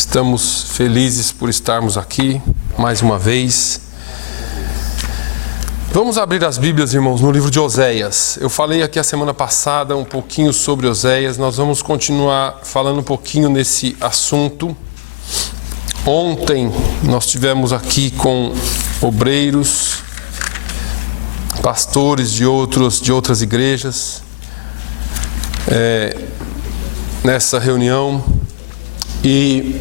Estamos felizes por estarmos aqui mais uma vez. Vamos abrir as Bíblias, irmãos, no livro de Oséias. Eu falei aqui a semana passada um pouquinho sobre Oséias. Nós vamos continuar falando um pouquinho nesse assunto. Ontem nós tivemos aqui com obreiros, pastores de outras igrejas, nessa reunião. E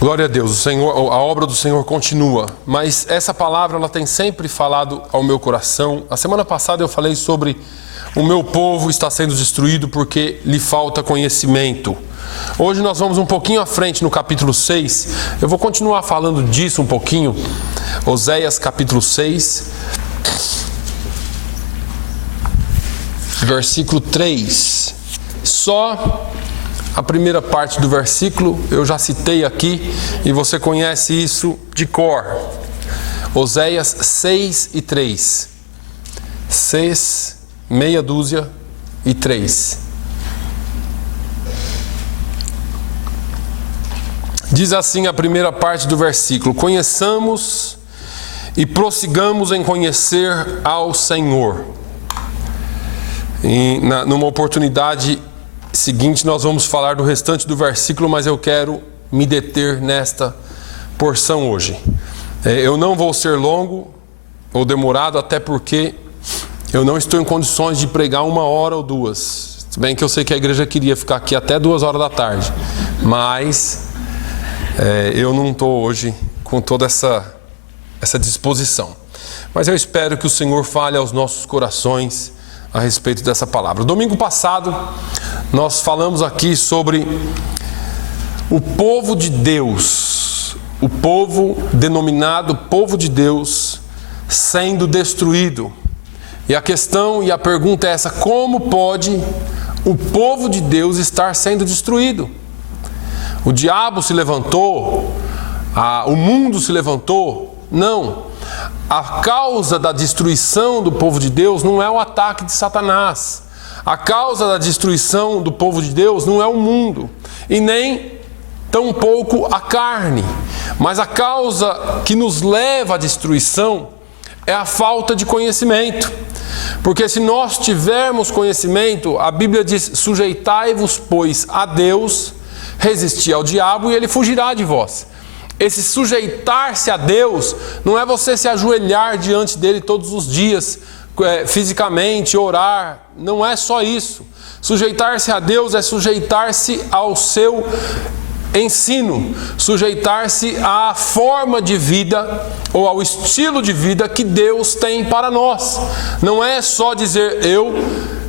glória a Deus, a obra do Senhor continua, mas essa palavra ela tem sempre falado ao meu coração. A semana passada eu falei sobre o meu povo está sendo destruído porque lhe falta conhecimento. Hoje nós vamos um pouquinho à frente no capítulo 6, eu vou continuar falando disso um pouquinho. Oséias capítulo 6, versículo 3, só a primeira parte do versículo eu já citei aqui e você conhece isso de cor. Oséias 6 e 3. 6, meia dúzia e 3. Diz assim a primeira parte do versículo: conheçamos e prossigamos em conhecer ao Senhor. E numa oportunidade seguinte nós vamos falar do restante do versículo, mas eu quero me deter nesta porção hoje. Eu não vou ser longo ou demorado, até porque eu não estou em condições de pregar 1 hora ou 2. Se bem que eu sei que a igreja queria ficar aqui até 2 horas da tarde, mas eu não estou hoje com toda essa disposição. Mas eu espero que o Senhor fale aos nossos corações a respeito dessa palavra. Domingo passado nós falamos aqui sobre o povo de Deus, o povo denominado povo de Deus sendo destruído. E a questão e a pergunta é essa: como pode o povo de Deus estar sendo destruído? O diabo se levantou? O mundo se levantou? Não. A causa da destruição do povo de Deus não é o ataque de Satanás. A causa da destruição do povo de Deus não é o mundo, e nem tampouco a carne. Mas a causa que nos leva à destruição é a falta de conhecimento. Porque se nós tivermos conhecimento, a Bíblia diz: sujeitai-vos, pois, a Deus, resisti ao diabo e ele fugirá de vós. Esse sujeitar-se a Deus não é você se ajoelhar diante dele todos os dias, fisicamente, orar. Não é só isso. Sujeitar-se a Deus é sujeitar-se ao seu ensino, sujeitar-se à forma de vida ou ao estilo de vida que Deus tem para nós. Não é só dizer eu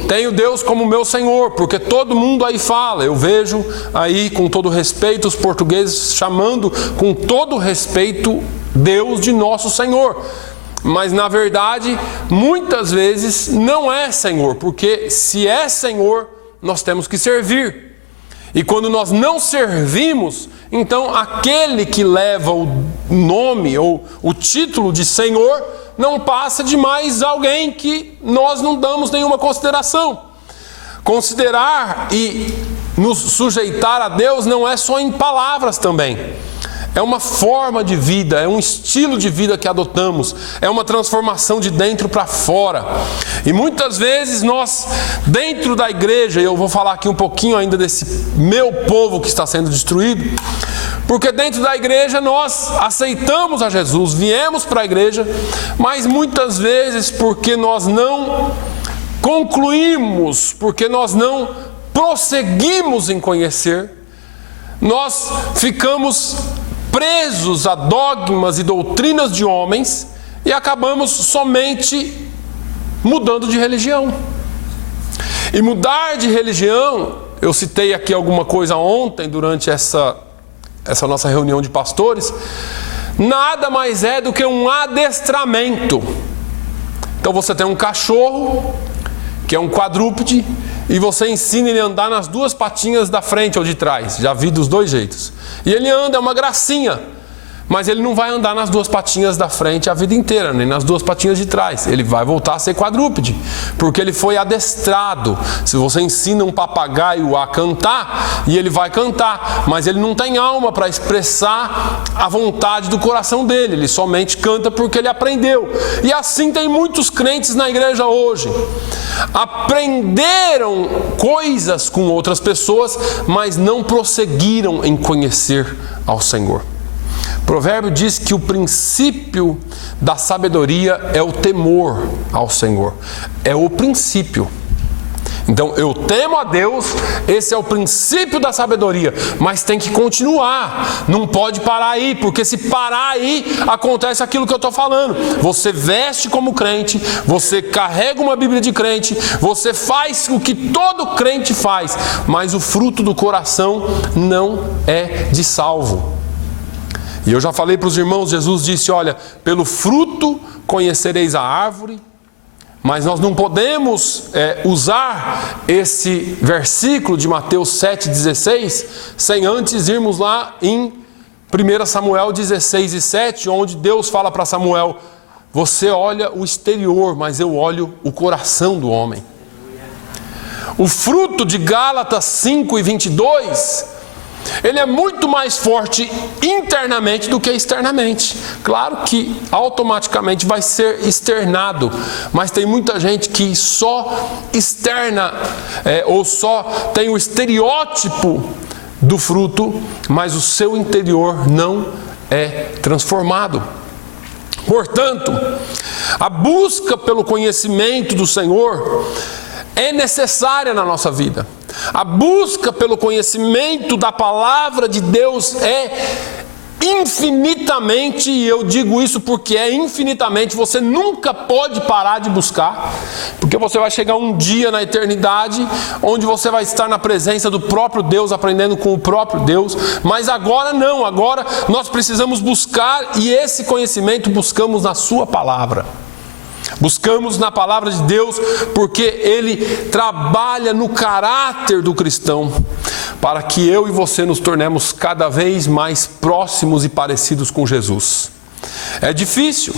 tenho Deus como meu Senhor, porque todo mundo aí fala. Eu vejo aí, com todo respeito, os portugueses chamando com todo respeito Deus de nosso Senhor. Mas na verdade, muitas vezes não é Senhor, porque se é Senhor, nós temos que servir. E quando nós não servimos, então aquele que leva o nome ou o título de Senhor não passa de mais alguém que nós não damos nenhuma consideração. Considerar e nos sujeitar a Deus não é só em palavras também. É uma forma de vida, é um estilo de vida que adotamos, é uma transformação de dentro para fora. E muitas vezes nós, dentro da igreja, e eu vou falar aqui um pouquinho ainda desse meu povo que está sendo destruído, porque dentro da igreja nós aceitamos a Jesus, viemos para a igreja, mas muitas vezes porque nós não concluímos, porque nós não prosseguimos em conhecer, nós ficamos presos a dogmas e doutrinas de homens e acabamos somente mudando de religião. E mudar de religião, eu citei aqui alguma coisa ontem durante essa nossa reunião de pastores, nada mais é do que um adestramento. Então você tem um cachorro, que é um quadrúpede, e você ensina ele a andar nas 2 patinhas da frente ou de trás. Já vi dos 2 jeitos. E ele anda, é uma gracinha. mas ele não vai andar nas duas patinhas da frente a vida inteira, nem nas duas patinhas de trás. Ele vai voltar a ser quadrúpede, porque ele foi adestrado. Se você ensina um papagaio a cantar, e ele vai cantar, mas ele não tem alma para expressar a vontade do coração dele. Ele somente canta porque ele aprendeu. E assim tem muitos crentes na igreja hoje. Aprenderam coisas com outras pessoas, mas não prosseguiram em conhecer ao Senhor. O provérbio diz que o princípio da sabedoria é o temor ao Senhor. É o princípio. Então, eu temo a Deus, esse é o princípio da sabedoria, mas tem que continuar, não pode parar aí, porque se parar aí, acontece aquilo que eu estou falando. Você veste como crente, você carrega uma Bíblia de crente, você faz o que todo crente faz, mas o fruto do coração não é de salvo. E eu já falei para os irmãos, Jesus disse, olha, pelo fruto conhecereis a árvore. Mas nós não podemos usar esse versículo de Mateus 7,16 sem antes irmos lá em 1 Samuel 16:7, onde Deus fala para Samuel, você olha o exterior, mas eu olho o coração do homem. O fruto de Gálatas 5:22, ele é muito mais forte internamente do que externamente. Claro que automaticamente vai ser externado, mas tem muita gente que só externa ou só tem o estereótipo do fruto, mas o seu interior não é transformado. Portanto, a busca pelo conhecimento do Senhor é necessária na nossa vida. A busca pelo conhecimento da palavra de Deus é infinitamente, e eu digo isso porque é infinitamente, você nunca pode parar de buscar, porque você vai chegar um dia na eternidade, onde você vai estar na presença do próprio Deus, aprendendo com o próprio Deus, mas agora não, agora nós precisamos buscar, e esse conhecimento buscamos na sua palavra. Buscamos na palavra de Deus porque Ele trabalha no caráter do cristão para que eu e você nos tornemos cada vez mais próximos e parecidos com Jesus. É difícil,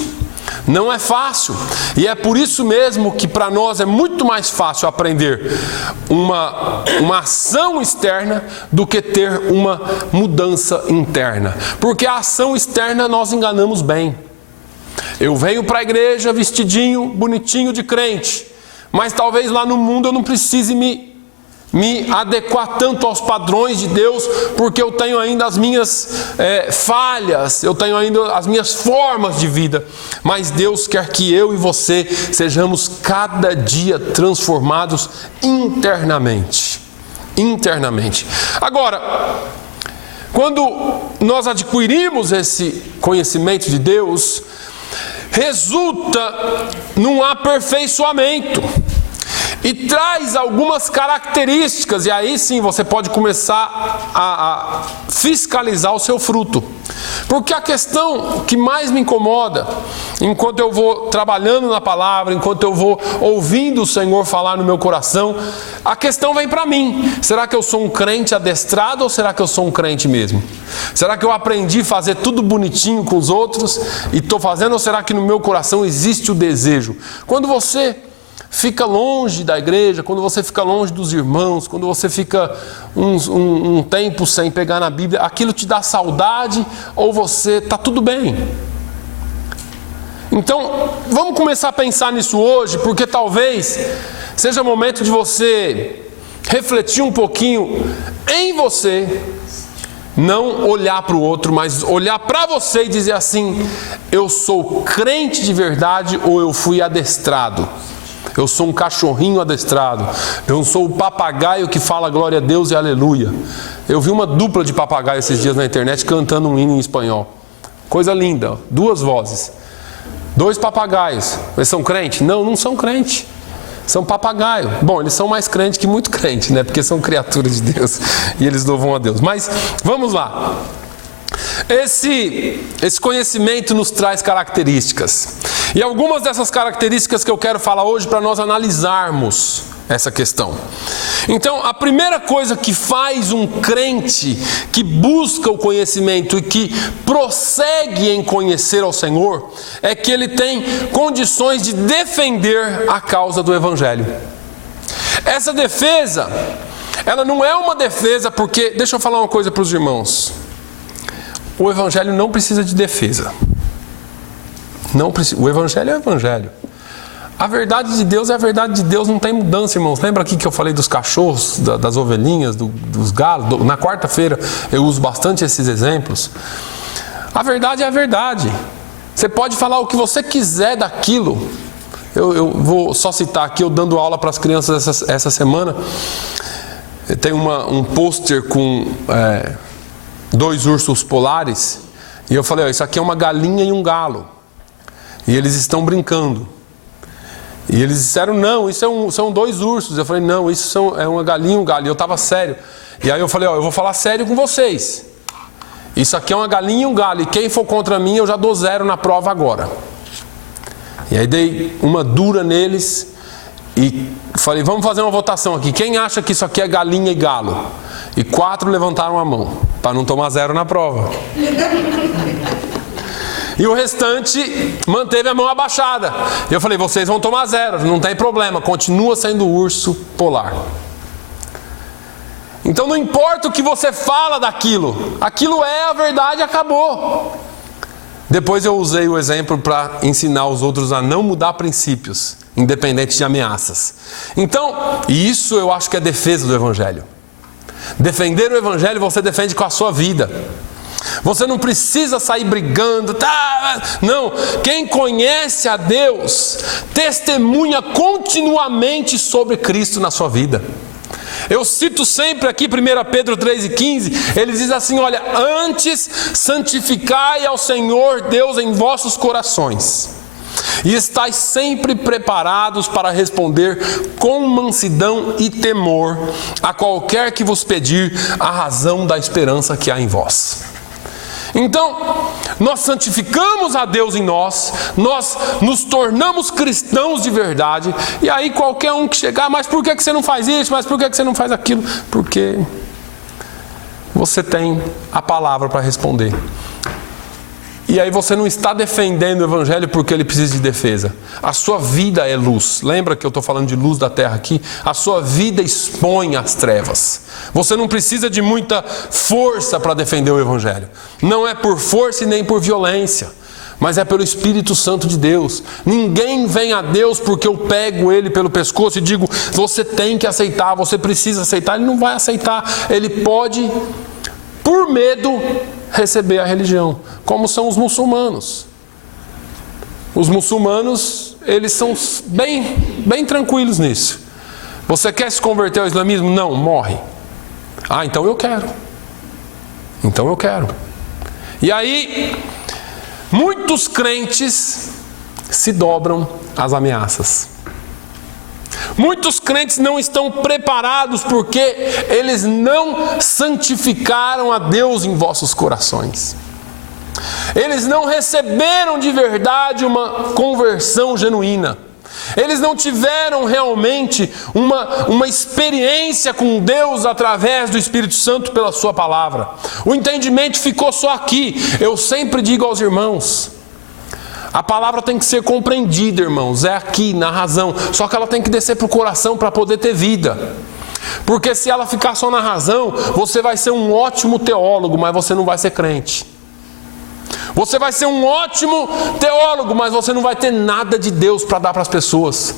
não é fácil, e é por isso mesmo que para nós é muito mais fácil aprender uma ação externa do que ter uma mudança interna, porque a ação externa nós enganamos bem. Eu venho para a igreja vestidinho, bonitinho de crente, mas talvez lá no mundo eu não precise me adequar tanto aos padrões de Deus, porque eu tenho ainda as minhas falhas, eu tenho ainda as minhas formas de vida, mas Deus quer que eu e você sejamos cada dia transformados internamente. Agora, quando nós adquirimos esse conhecimento de Deus, resulta num aperfeiçoamento e traz algumas características, e aí sim você pode começar a fiscalizar o seu fruto. Porque a questão que mais me incomoda, enquanto eu vou trabalhando na palavra, enquanto eu vou ouvindo o Senhor falar no meu coração, a questão vem para mim: será que eu sou um crente adestrado ou será que eu sou um crente mesmo? Será que eu aprendi a fazer tudo bonitinho com os outros e estou fazendo, ou será que no meu coração existe o desejo? Quando você fica longe da igreja, quando você fica longe dos irmãos, quando você fica um tempo sem pegar na Bíblia, aquilo te dá saudade ou você está tudo bem? Então, vamos começar a pensar nisso hoje, porque talvez seja momento de você refletir um pouquinho em você, não olhar para o outro, mas olhar para você e dizer assim: eu sou crente de verdade ou eu fui adestrado? Eu sou um cachorrinho adestrado. Eu sou o papagaio que fala glória a Deus e aleluia. Eu vi uma dupla de papagaio esses dias na internet cantando um hino em espanhol. Coisa linda, 2 vozes. 2 papagaios. Eles são crentes? Não, não são crentes. São papagaio. Bom, eles são mais crentes que muito crente, né? Porque são criaturas de Deus e eles louvam a Deus. Mas vamos lá. Esse conhecimento nos traz características. E algumas dessas características que eu quero falar hoje para nós analisarmos essa questão. Então, a primeira coisa que faz um crente que busca o conhecimento e que prossegue em conhecer ao Senhor é que ele tem condições de defender a causa do Evangelho. Essa defesa, ela não é uma defesa porque, deixa eu falar uma coisa para os irmãos, o Evangelho não precisa de defesa. Não precisa, o Evangelho é o Evangelho. A verdade de Deus é a verdade de Deus, não tem mudança, irmãos. Lembra aqui que eu falei dos cachorros, das ovelhinhas, dos galos? Na quarta-feira eu uso bastante esses exemplos. A verdade é a verdade. Você pode falar o que você quiser daquilo. Eu vou só citar aqui, eu dando aula para as crianças essa semana. Tem um pôster com 2 ursos polares. E eu falei, isso aqui é uma galinha e um galo. E eles estão brincando. E eles disseram, não, isso são 2 ursos. Eu falei, não, isso é uma galinha e um galo. E eu estava sério. E aí eu falei, eu vou falar sério com vocês. Isso aqui é uma galinha e um galo. E quem for contra mim, eu já dou 0 na prova agora. E aí dei uma dura neles. E falei, vamos fazer uma votação aqui. Quem acha que isso aqui é galinha e galo? E 4 levantaram a mão, para não tomar 0 na prova. E o restante manteve a mão abaixada. E eu falei, vocês vão tomar 0, não tem problema, continua sendo urso polar. Então não importa o que você fala daquilo, aquilo é a verdade, acabou. Depois eu usei o exemplo para ensinar os outros a não mudar princípios, independente de ameaças. Então, e isso eu acho que é defesa do Evangelho. Defender o Evangelho você defende com a sua vida. Você não precisa sair brigando, não, quem conhece a Deus testemunha continuamente sobre Cristo na sua vida. Eu cito sempre aqui 1 Pedro 3,15, ele diz assim, olha, antes santificai ao Senhor Deus em vossos corações, e estais sempre preparados para responder com mansidão e temor a qualquer que vos pedir a razão da esperança que há em vós. Então, nós santificamos a Deus em nós nos tornamos cristãos de verdade, e aí qualquer um que chegar, mas por que você não faz isso, mas por que você não faz aquilo? Porque você tem a palavra para responder. E aí você não está defendendo o Evangelho porque ele precisa de defesa. A sua vida é luz. Lembra que eu estou falando de luz da terra aqui? A sua vida expõe as trevas. Você não precisa de muita força para defender o Evangelho. Não é por força e nem por violência, mas é pelo Espírito Santo de Deus. Ninguém vem a Deus porque eu pego ele pelo pescoço e digo, você tem que aceitar, você precisa aceitar. Ele não vai aceitar. Ele pode, por medo, receber a religião, como são os muçulmanos. Os muçulmanos, eles são bem tranquilos nisso. Você quer se converter ao islamismo? Não, morre. Então eu quero. Então eu quero. E aí, muitos crentes se dobram às ameaças. Muitos crentes não estão preparados porque eles não santificaram a Deus em vossos corações. Eles não receberam de verdade uma conversão genuína. Eles não tiveram realmente uma experiência com Deus através do Espírito Santo pela sua palavra. O entendimento ficou só aqui. Eu sempre digo aos irmãos, a palavra tem que ser compreendida, irmãos, é aqui, na razão. Só que ela tem que descer para o coração para poder ter vida. Porque se ela ficar só na razão, você vai ser um ótimo teólogo, mas você não vai ser crente. Você vai ser um ótimo teólogo, mas você não vai ter nada de Deus para dar para as pessoas.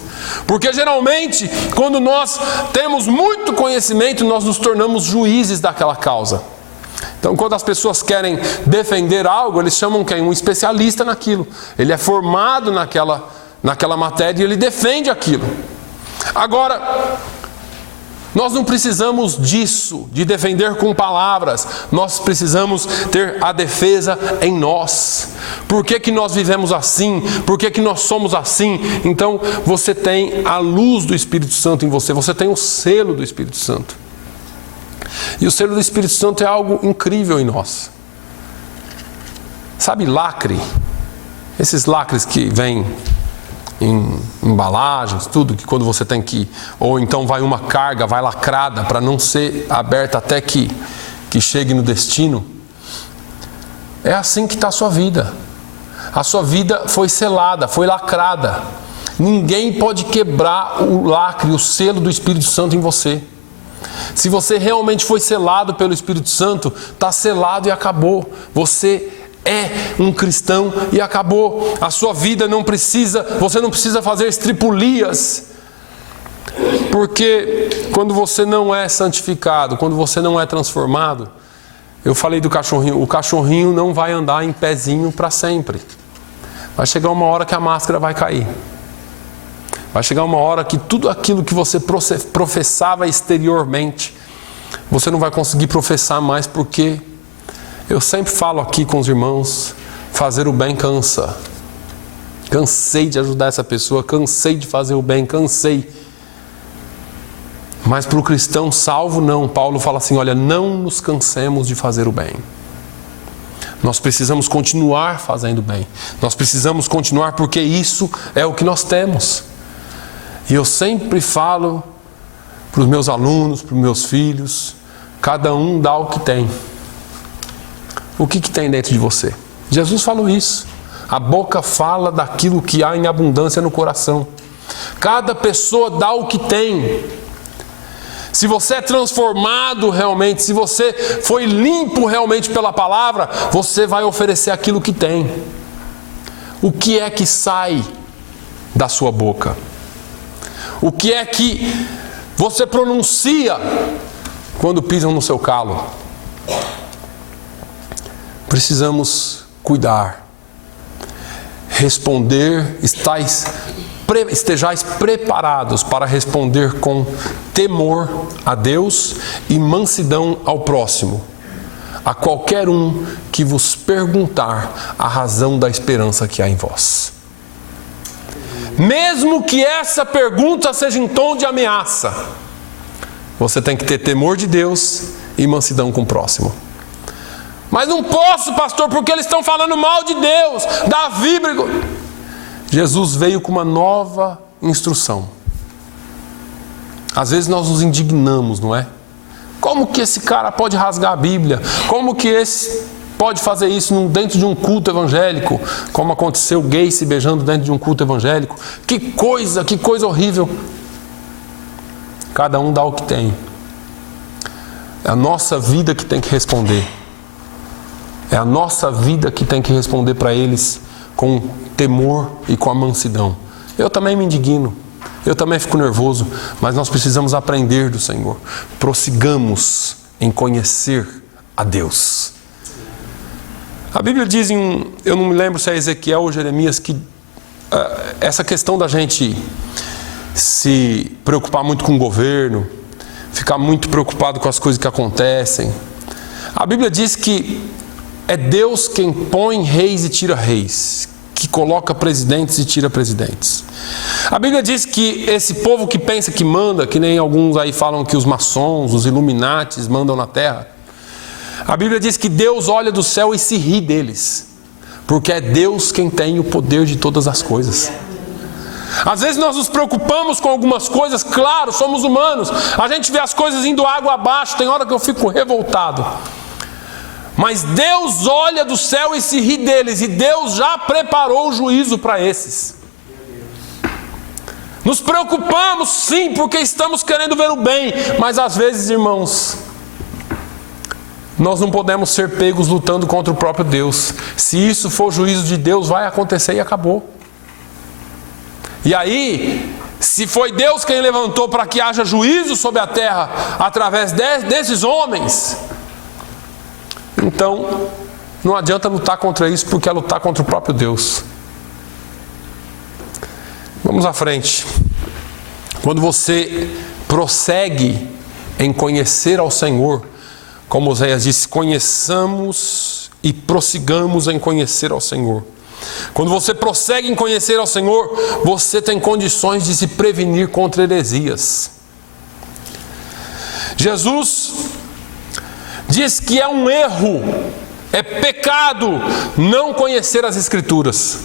Porque geralmente, quando nós temos muito conhecimento, nós nos tornamos juízes daquela causa. Então, quando as pessoas querem defender algo, eles chamam quem? Um especialista naquilo. Ele é formado naquela matéria e ele defende aquilo. Agora, nós não precisamos disso, de defender com palavras. Nós precisamos ter a defesa em nós. Por que nós vivemos assim? Por que nós somos assim? Então, você tem a luz do Espírito Santo em você. Você tem o selo do Espírito Santo. E o selo do Espírito Santo é algo incrível em nós. Sabe lacre? Esses lacres que vêm em embalagens, tudo, que quando você tem que, ou então vai uma carga, vai lacrada para não ser aberta até que chegue no destino. É assim que está a sua vida. A sua vida foi selada, foi lacrada. Ninguém pode quebrar o lacre, o selo do Espírito Santo em você. Se você realmente foi selado pelo Espírito Santo, está selado e acabou. Você é um cristão e acabou. A sua vida você não precisa fazer estripulias. Porque quando você não é santificado, quando você não é transformado, eu falei do cachorrinho, o cachorrinho não vai andar em pezinho para sempre. Vai chegar uma hora que a máscara vai cair. Vai chegar uma hora que tudo aquilo que você professava exteriormente, você não vai conseguir professar mais, porque eu sempre falo aqui com os irmãos, fazer o bem cansa. Cansei de ajudar essa pessoa, cansei de fazer o bem, cansei. Mas para o cristão salvo, não. Paulo fala assim, olha, não nos cansemos de fazer o bem. Nós precisamos continuar fazendo bem. Nós precisamos continuar, porque isso é o que nós temos. E eu sempre falo para os meus alunos, para os meus filhos, cada um dá o que tem. O que tem dentro de você? Jesus falou isso. A boca fala daquilo que há em abundância no coração. Cada pessoa dá o que tem. Se você é transformado realmente, se você foi limpo realmente pela palavra, você vai oferecer aquilo que tem. O que é que sai da sua boca? O que é que você pronuncia quando pisam no seu calo? Precisamos cuidar, responder, estejais preparados para responder com temor a Deus e mansidão ao próximo, a qualquer um que vos perguntar a razão da esperança que há em vós. Mesmo que essa pergunta seja em tom de ameaça, você tem que ter temor de Deus e mansidão com o próximo. Mas não posso, pastor, porque eles estão falando mal de Deus. Davi brigou. Jesus veio com uma nova instrução. Às vezes nós nos indignamos, não é? Como que esse cara pode rasgar a Bíblia? Como que esse pode fazer isso dentro de um culto evangélico? Como aconteceu, gay se beijando dentro de um culto evangélico. Que coisa horrível. Cada um dá o que tem. É a nossa vida que tem que responder. É a nossa vida que tem que responder para eles com temor e com a mansidão. Eu também me indigno, eu também fico nervoso, mas nós precisamos aprender do Senhor. Prossigamos em conhecer a Deus. A Bíblia diz eu não me lembro se é Ezequiel ou Jeremias, que essa questão da gente se preocupar muito com o governo, ficar muito preocupado com as coisas que acontecem. A Bíblia diz que é Deus quem põe reis e tira reis, que coloca presidentes e tira presidentes. A Bíblia diz que esse povo que pensa que manda, que nem alguns aí falam que os maçons, os Illuminatis mandam na terra. A Bíblia diz que Deus olha do céu e se ri deles, porque é Deus quem tem o poder de todas as coisas. Às vezes nós nos preocupamos com algumas coisas, claro, somos humanos, a gente vê as coisas indo água abaixo, tem hora que eu fico revoltado. Mas Deus olha do céu e se ri deles, e Deus já preparou o juízo para esses. Nos preocupamos sim, porque estamos querendo ver o bem, mas às vezes, irmãos, nós não podemos ser pegos lutando contra o próprio Deus. Se isso for juízo de Deus, vai acontecer e acabou. E aí, se foi Deus quem levantou para que haja juízo sobre a terra através desses homens, então não adianta lutar contra isso, porque é lutar contra o próprio Deus. Vamos à frente. Quando você prossegue em conhecer ao Senhor, como Oséias disse, conheçamos e prossigamos em conhecer ao Senhor. Quando você prossegue em conhecer ao Senhor, você tem condições de se prevenir contra heresias. Jesus diz que é um erro, é pecado não conhecer as Escrituras.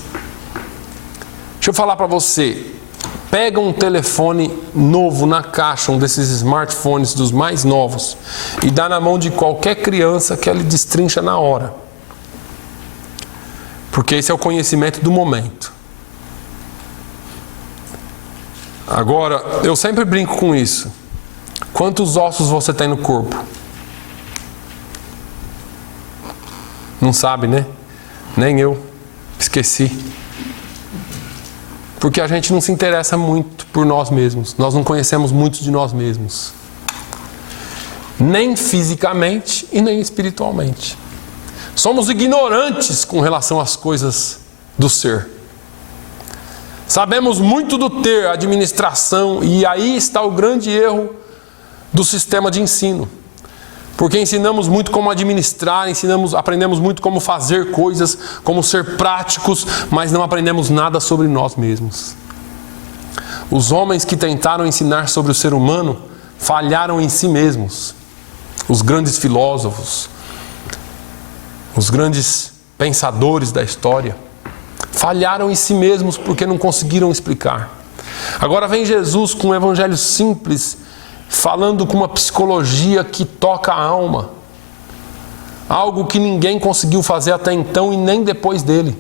Deixa eu falar para você. Pega um telefone novo na caixa, um desses smartphones dos mais novos, e dá na mão de qualquer criança que ele destrincha na hora. Porque esse é o conhecimento do momento. Agora, eu sempre brinco com isso. Quantos ossos você tem no corpo? Não sabe, né? Nem eu. Esqueci. Porque a gente não se interessa muito por nós mesmos. Nós não conhecemos muito de nós mesmos. Nem fisicamente e nem espiritualmente. Somos ignorantes com relação às coisas do ser. Sabemos muito do ter, administração, e aí está o grande erro do sistema de ensino. Porque ensinamos muito como administrar, aprendemos muito como fazer coisas, como ser práticos, mas não aprendemos nada sobre nós mesmos. Os homens que tentaram ensinar sobre o ser humano falharam em si mesmos. Os grandes filósofos, os grandes pensadores da história, falharam em si mesmos porque não conseguiram explicar. Agora vem Jesus com um evangelho simples, falando com uma psicologia que toca a alma. Algo que ninguém conseguiu fazer até então e nem depois dele.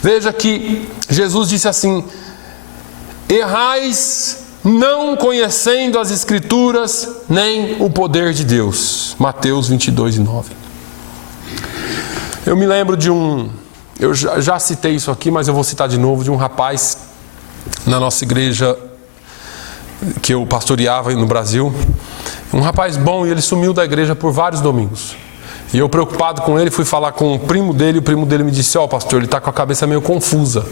Veja que Jesus disse assim: errais não conhecendo as Escrituras, nem o poder de Deus. Mateus 22:9. Eu me lembro de eu já citei isso aqui, mas eu vou citar de novo, de um rapaz na nossa igreja que eu pastoreava no Brasil. Um rapaz bom, e ele sumiu da igreja por vários domingos. E eu, preocupado com ele, fui falar com o primo dele, e o primo dele me disse: ó, pastor, ele está com a cabeça meio confusa.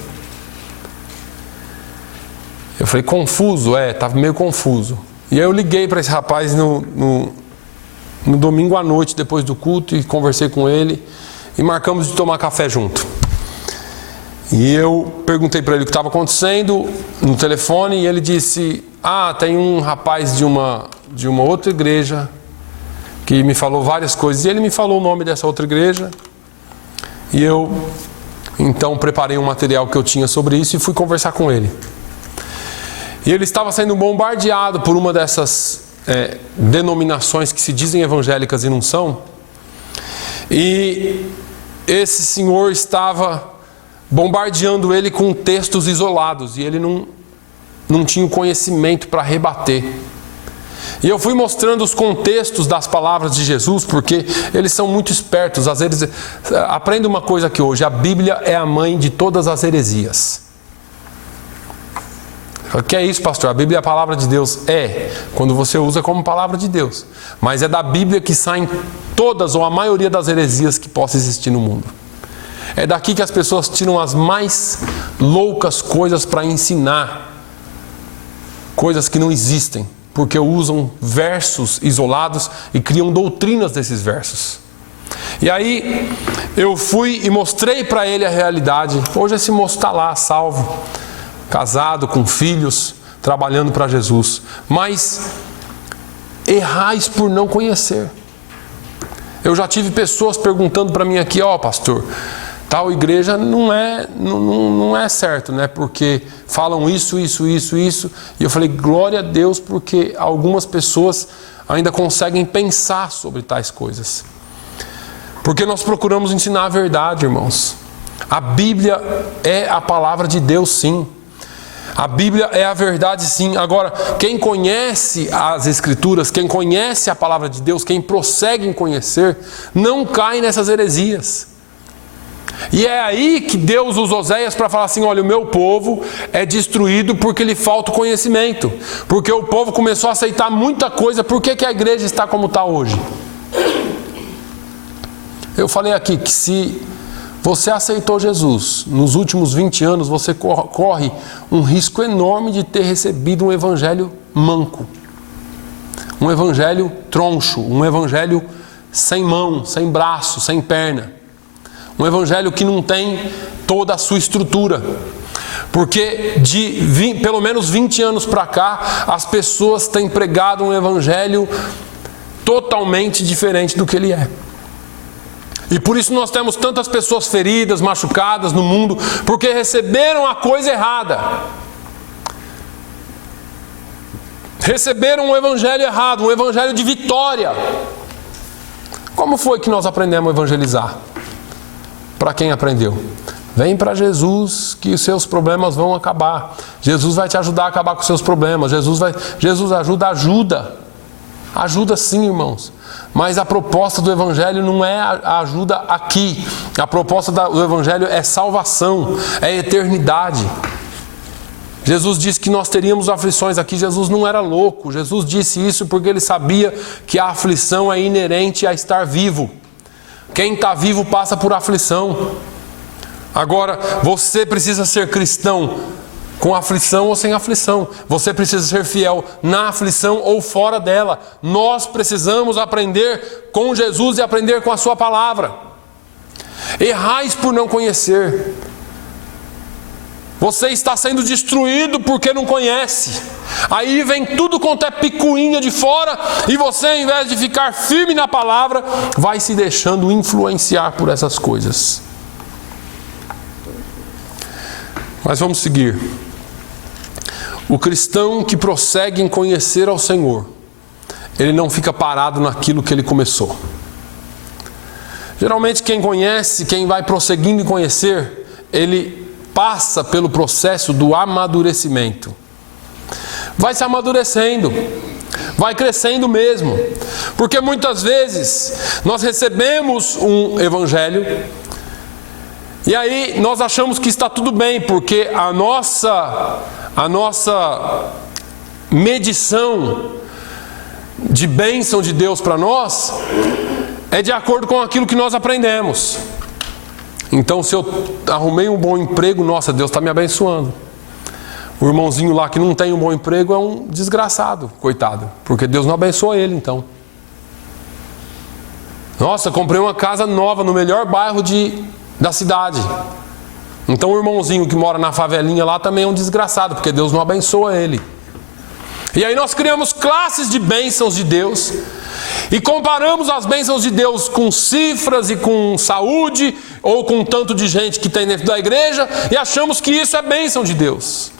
Eu falei: confuso? Estava meio confuso. E aí eu liguei para esse rapaz no domingo à noite, depois do culto, e conversei com ele, e marcamos de tomar café junto. E eu perguntei para ele o que estava acontecendo no telefone, e ele disse: tem um rapaz de uma outra igreja que me falou várias coisas. E ele me falou o nome dessa outra igreja. E eu, então, preparei um material que eu tinha sobre isso e fui conversar com ele. E ele estava sendo bombardeado por uma dessas denominações que se dizem evangélicas e não são. E esse senhor estava bombardeando ele com textos isolados, e ele não tinha o conhecimento para rebater. E eu fui mostrando os contextos das palavras de Jesus, porque eles são muito espertos. Às vezes, aprenda uma coisa aqui hoje: a Bíblia é a mãe de todas as heresias. O que é isso, pastor? A Bíblia é a palavra de Deus. Quando você usa como palavra de Deus. Mas é da Bíblia que saem todas ou a maioria das heresias que possa existir no mundo. É daqui que as pessoas tiram as mais loucas coisas para ensinar. Coisas que não existem. Porque usam versos isolados e criam doutrinas desses versos. E aí eu fui e mostrei para ele a realidade. Hoje esse moço está lá, salvo, casado, com filhos, trabalhando para Jesus. Mas errais por não conhecer. Eu já tive pessoas perguntando para mim aqui: pastor, tal igreja não é certo, né? Porque falam isso. E eu falei: glória a Deus, porque algumas pessoas ainda conseguem pensar sobre tais coisas. Porque nós procuramos ensinar a verdade, irmãos. A Bíblia é a palavra de Deus, sim. A Bíblia é a verdade, sim. Agora, quem conhece as Escrituras, quem conhece a palavra de Deus, quem prossegue em conhecer, não cai nessas heresias. E é aí que Deus usa Oséias para falar assim: olha, o meu povo é destruído porque lhe falta o conhecimento. Porque o povo começou a aceitar muita coisa. Por que a igreja está como está hoje? Eu falei aqui que se você aceitou Jesus nos últimos 20 anos, você corre um risco enorme de ter recebido um evangelho manco. Um evangelho troncho, um evangelho sem mão, sem braço, sem perna. Um evangelho que não tem toda a sua estrutura. Porque pelo menos 20 anos para cá, as pessoas têm pregado um evangelho totalmente diferente do que ele é. E por isso nós temos tantas pessoas feridas, machucadas no mundo, porque receberam a coisa errada. Receberam um evangelho errado, um evangelho de vitória. Como foi que nós aprendemos a evangelizar? Para quem aprendeu? Vem para Jesus que os seus problemas vão acabar. Jesus vai te ajudar a acabar com os seus problemas. Jesus ajuda. Ajuda sim, irmãos. Mas a proposta do Evangelho não é a ajuda aqui. A proposta do Evangelho é salvação, é eternidade. Jesus disse que nós teríamos aflições aqui. Jesus não era louco. Jesus disse isso porque ele sabia que a aflição é inerente a estar vivo. Quem está vivo passa por aflição. Agora, você precisa ser cristão com aflição ou sem aflição. Você precisa ser fiel na aflição ou fora dela. Nós precisamos aprender com Jesus e aprender com a sua palavra. Errais por não conhecer. Você está sendo destruído porque não conhece. Aí vem tudo quanto é picuinha de fora e você, ao invés de ficar firme na palavra, vai se deixando influenciar por essas coisas. Mas vamos seguir. O cristão que prossegue em conhecer ao Senhor, ele não fica parado naquilo que ele começou. Geralmente quem conhece, quem vai prosseguindo em conhecer, ele passa pelo processo do amadurecimento. Vai se amadurecendo, vai crescendo mesmo. Porque muitas vezes nós recebemos um evangelho e aí nós achamos que está tudo bem, porque a nossa medição de bênção de Deus para nós é de acordo com aquilo que nós aprendemos. Então, se eu arrumei um bom emprego, nossa, Deus está me abençoando. O irmãozinho lá que não tem um bom emprego é um desgraçado, coitado, porque Deus não abençoa ele, então. Nossa, comprei uma casa nova no melhor bairro da cidade. Então o irmãozinho que mora na favelinha lá também é um desgraçado, porque Deus não abençoa ele. E aí nós criamos classes de bênçãos de Deus e comparamos as bênçãos de Deus com cifras e com saúde ou com tanto de gente que tem dentro da igreja e achamos que isso é bênção de Deus.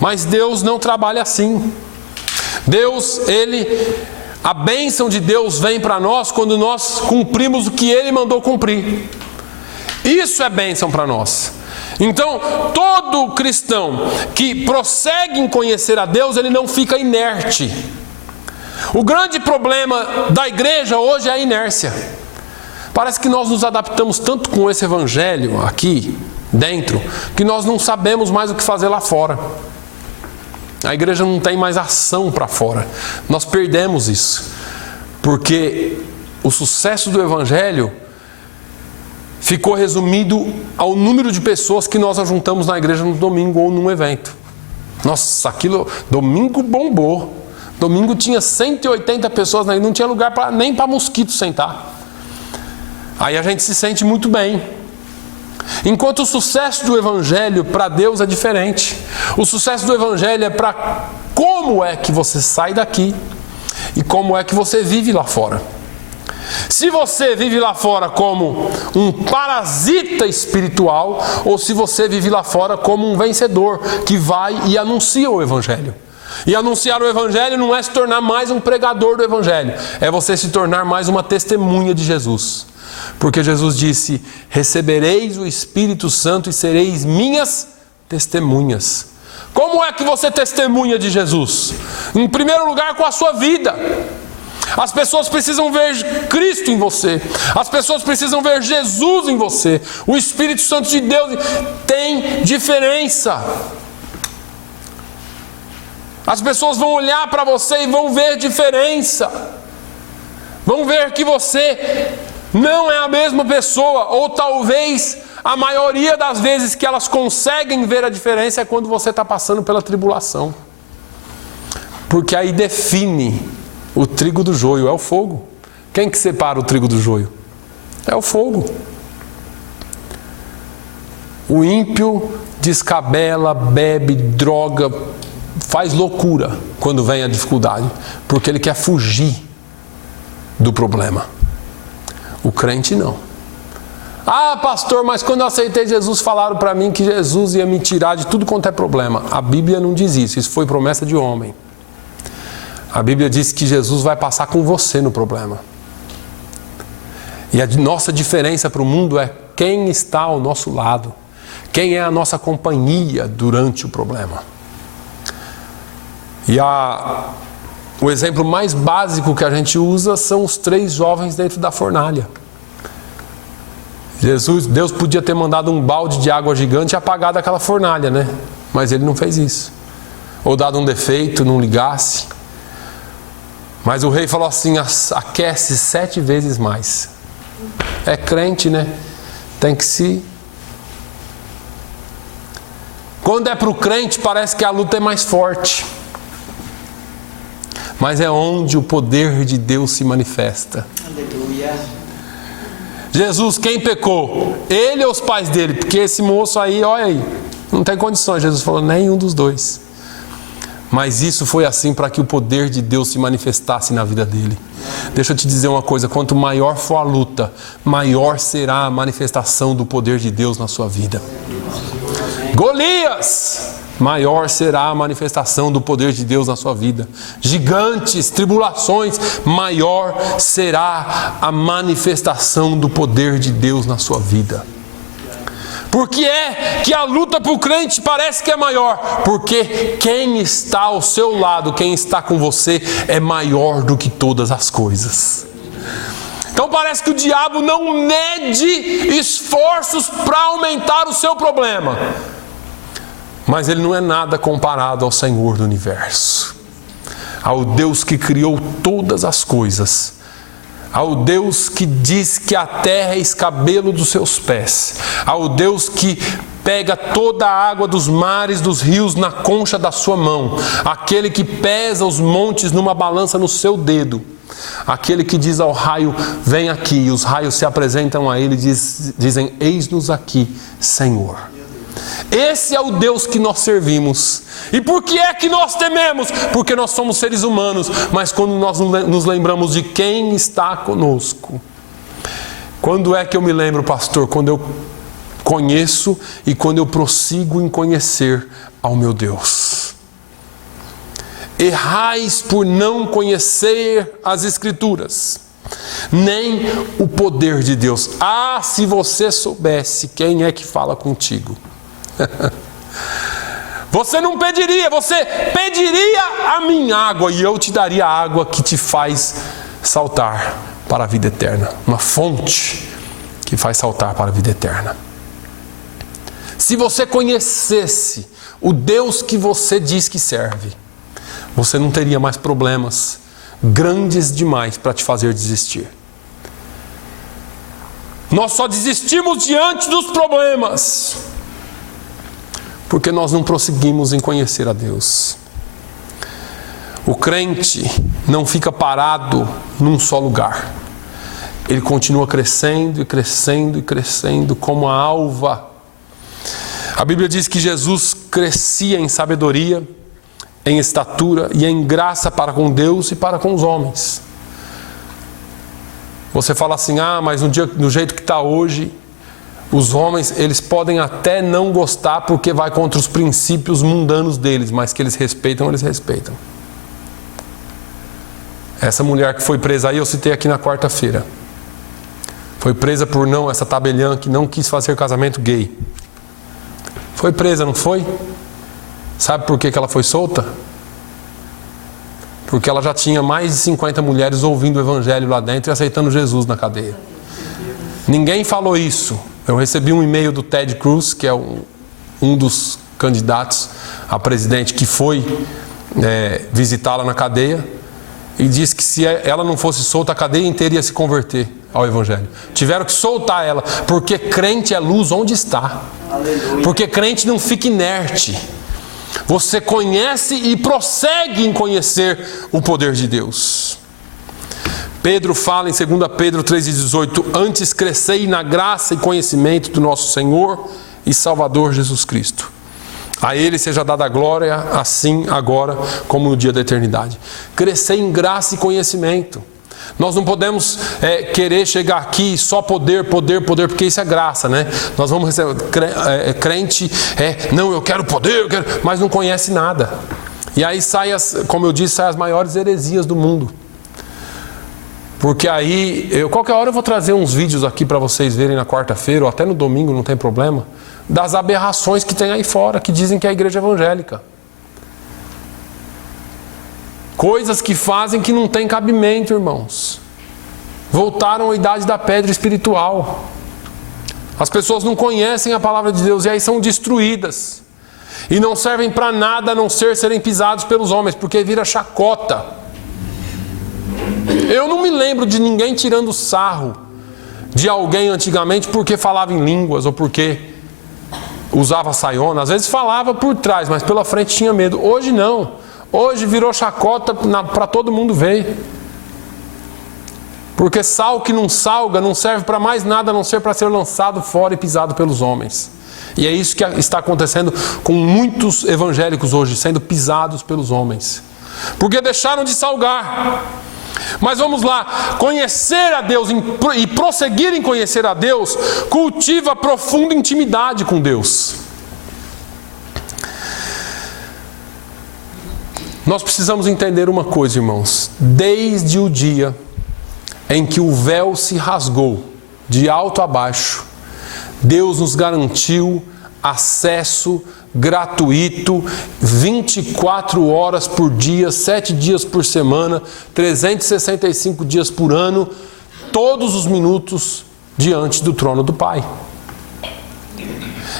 Mas Deus não trabalha assim. A bênção de Deus vem para nós quando nós cumprimos o que Ele mandou cumprir. Isso é bênção para nós. Então, todo cristão que prossegue em conhecer a Deus, ele não fica inerte. O grande problema da igreja hoje é a inércia. Parece que nós nos adaptamos tanto com esse evangelho aqui dentro, que nós não sabemos mais o que fazer lá fora. A igreja não tem mais ação para fora. Nós perdemos isso. Porque o sucesso do evangelho ficou resumido ao número de pessoas que nós ajuntamos na igreja no domingo ou num evento. Nossa, domingo bombou. Domingo tinha 180 pessoas, não tinha lugar nem para mosquito sentar. Aí a gente se sente muito bem. Enquanto o sucesso do evangelho para Deus é diferente. O sucesso do evangelho é para como é que você sai daqui e como é que você vive lá fora. Se você vive lá fora como um parasita espiritual ou se você vive lá fora como um vencedor que vai e anuncia o evangelho. E anunciar o evangelho não é se tornar mais um pregador do evangelho, é você se tornar mais uma testemunha de Jesus. Porque Jesus disse: recebereis o Espírito Santo e sereis minhas testemunhas. Como é que você testemunha de Jesus? Em primeiro lugar, com a sua vida. As pessoas precisam ver Cristo em você. As pessoas precisam ver Jesus em você. O Espírito Santo de Deus tem diferença. As pessoas vão olhar para você e vão ver diferença. Vão ver que você não é a mesma pessoa, ou talvez a maioria das vezes que elas conseguem ver a diferença é quando você está passando pela tribulação. Porque aí define o trigo do joio, é o fogo. Quem que separa o trigo do joio? É o fogo. O ímpio descabela, bebe, droga, faz loucura quando vem a dificuldade, porque ele quer fugir do problema. O crente não. Ah, pastor, mas quando eu aceitei Jesus, falaram para mim que Jesus ia me tirar de tudo quanto é problema. A Bíblia não diz isso, isso foi promessa de homem. A Bíblia diz que Jesus vai passar com você no problema. E a nossa diferença para o mundo é quem está ao nosso lado. Quem é a nossa companhia durante o problema. E o exemplo mais básico que a gente usa são os 3 jovens dentro da fornalha. Deus podia ter mandado um balde de água gigante e apagado aquela fornalha, né? Mas ele não fez isso. Ou dado um defeito, não ligasse. Mas o rei falou assim, aquece 7 vezes mais. É crente, né? Tem que se... Quando é para o crente, parece que a luta é mais forte. Mas é onde o poder de Deus se manifesta. Aleluia. Jesus, quem pecou? Ele ou os pais dele? Porque esse moço aí, olha aí, não tem condições. Jesus falou, nenhum dos dois. Mas isso foi assim para que o poder de Deus se manifestasse na vida dele. Deixa eu te dizer uma coisa, quanto maior for a luta, maior será a manifestação do poder de Deus na sua vida. Golias, maior será a manifestação do poder de Deus na sua vida. Gigantes, tribulações, maior será a manifestação do poder de Deus na sua vida. Por que é que a luta para o crente parece que é maior? Porque quem está ao seu lado, quem está com você, é maior do que todas as coisas. Então parece que o diabo não mede esforços para aumentar o seu problema. Mas ele não é nada comparado ao Senhor do universo, ao Deus que criou todas as coisas, ao Deus que diz que a terra é escabelo dos seus pés, ao Deus que pega toda a água dos mares, dos rios na concha da sua mão, aquele que pesa os montes numa balança no seu dedo, aquele que diz ao raio, vem aqui, e os raios se apresentam a ele e dizem, eis-nos aqui, Senhor. Esse é o Deus que nós servimos. E por que é que nós tememos? Porque nós somos seres humanos, mas quando nós nos lembramos de quem está conosco. Quando é que eu me lembro, pastor? Quando eu conheço e quando eu prossigo em conhecer ao meu Deus. Errais por não conhecer as Escrituras, nem o poder de Deus. Ah, se você soubesse quem é que fala contigo. Você não pediria, você pediria a minha água e eu te daria a água que te faz saltar para a vida eterna. Uma fonte que faz saltar para a vida eterna. Se você conhecesse o Deus que você diz que serve, você não teria mais problemas grandes demais para te fazer desistir. Nós só desistimos diante dos problemas porque nós não prosseguimos em conhecer a Deus. O crente não fica parado num só lugar. Ele continua crescendo e crescendo e crescendo como a alva. A Bíblia diz que Jesus crescia em sabedoria, em estatura e em graça para com Deus e para com os homens. Você fala assim, mas no jeito que está hoje, os homens, eles podem até não gostar porque vai contra os princípios mundanos deles, mas que eles respeitam, eles respeitam. Essa mulher que foi presa aí, eu citei aqui na quarta-feira. Foi presa por essa tabeliã que não quis fazer casamento gay. Foi presa, não foi? Sabe por que ela foi solta? Porque ela já tinha mais de 50 mulheres ouvindo o evangelho lá dentro e aceitando Jesus na cadeia. Ninguém falou isso. Eu recebi um e-mail do Ted Cruz, que é um dos candidatos a presidente que foi visitá-la na cadeia, e disse que se ela não fosse solta, a cadeia inteira ia se converter ao evangelho. Tiveram que soltar ela, porque crente é luz onde está. Aleluia. Porque crente não fica inerte. Você conhece e prossegue em conhecer o poder de Deus. Pedro fala em 2 Pedro 3,18, antes crescei na graça e conhecimento do nosso Senhor e Salvador Jesus Cristo. A Ele seja dada a glória, assim agora como no dia da eternidade. Crescei em graça e conhecimento. Nós não podemos querer chegar aqui só poder, porque isso é graça, né? Nós vamos receber crente, não, eu quero poder, mas não conhece nada. E aí como eu disse, saem as maiores heresias do mundo. Porque aí, qualquer hora eu vou trazer uns vídeos aqui para vocês verem na quarta-feira, ou até no domingo, não tem problema, das aberrações que tem aí fora, que dizem que é a igreja evangélica. Coisas que fazem que não tem cabimento, irmãos. Voltaram à idade da pedra espiritual. As pessoas não conhecem a palavra de Deus e aí são destruídas. E não servem para nada a não ser serem pisados pelos homens, porque vira chacota. Eu não me lembro de ninguém tirando sarro de alguém antigamente porque falava em línguas ou porque usava saiona. Às vezes falava por trás, mas pela frente tinha medo. Hoje não. Hoje virou chacota para todo mundo ver. Porque sal que não salga não serve para mais nada a não ser para ser lançado fora e pisado pelos homens. E é isso que está acontecendo com muitos evangélicos hoje, sendo pisados pelos homens. Porque deixaram de salgar. Mas vamos lá, conhecer a Deus e prosseguir em conhecer a Deus, cultiva profunda intimidade com Deus. Nós precisamos entender uma coisa, irmãos. Desde o dia em que o véu se rasgou, de alto a baixo, Deus nos garantiu acesso gratuito, 24 horas por dia, 7 dias por semana, 365 dias por ano, todos os minutos diante do trono do Pai.